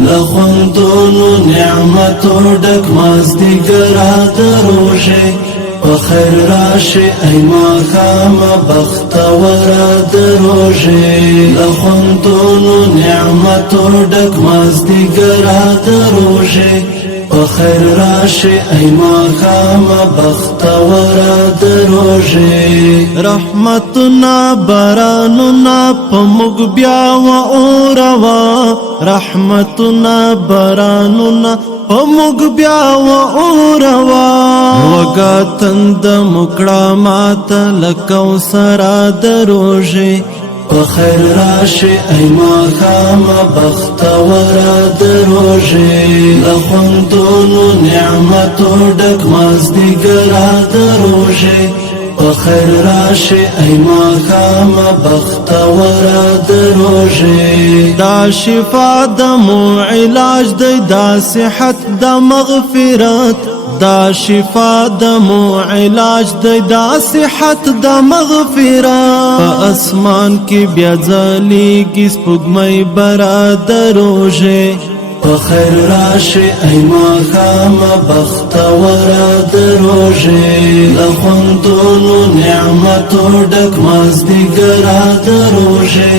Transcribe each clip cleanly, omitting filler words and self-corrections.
لخوندونو نعمتو ډک مازدیګرا د روژې په خیر راشي ای ماښام بختوره د روژې لخوندونو نعمتو ډک مازدیګرا د روژې په خیر راشي ای ماښام بختوره د روژې رحمتنا باراننا په موږ بیا و اوروا رحمتنا باراننا په موږ بیا و اوروا وګا تند مکړه ماته لکوثر د روژې په خیر راشي ای ماښام بختوره د روژې لخوندونو نعمتو ډک مازدیګرا د روژې په خیر راشي ای ماښام بختوره د روژې دا شفا د مو علاج دی دا صحت د مغفرت دا شفا د مو علاج دی دا صحت د مغفرت په اسمان کې بیا ځلیږي سپوږمۍ برا د روژې په خیر راشي ای ماښام بختوره د روژې لخوندونو نعمتو ډک مازدیګرا د روژې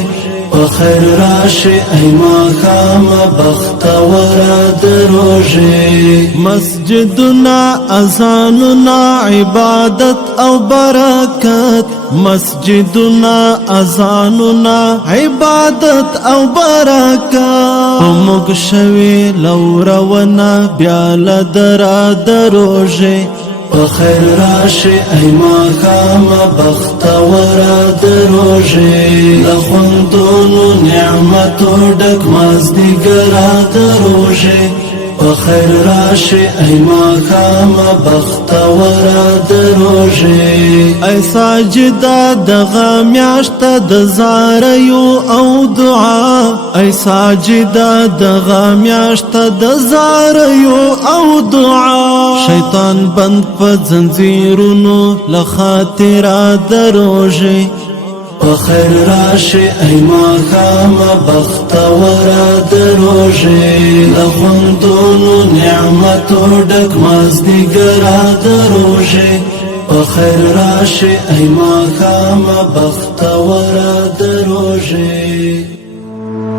په خیر راشي ای ماښام بختوره د روژې مسجدنا اذاننا عبادت او برکت مسجدنا اذاننا عبادت او برکت موږ شوي لورونه بیا لدرا د روژې په خیر راشي ای ماښام بختوره د روژې لخوندونو نعمتو ډک مازدیګرا د روژې په خیر راشي ای ماښام بختوره د روژې ای ساجده دغه میاشته د زاریو او دعا ای ساجده دغه میاشته د زاریو او دعا شیطان بند په زنځیرونو له خاطره د روژې په خیر راشي ای ماښام بختوره د روژې لخوندونو نعمتو ډک مازدیګرا د روژې په خیر راشي ای ماښام بختوره د روژې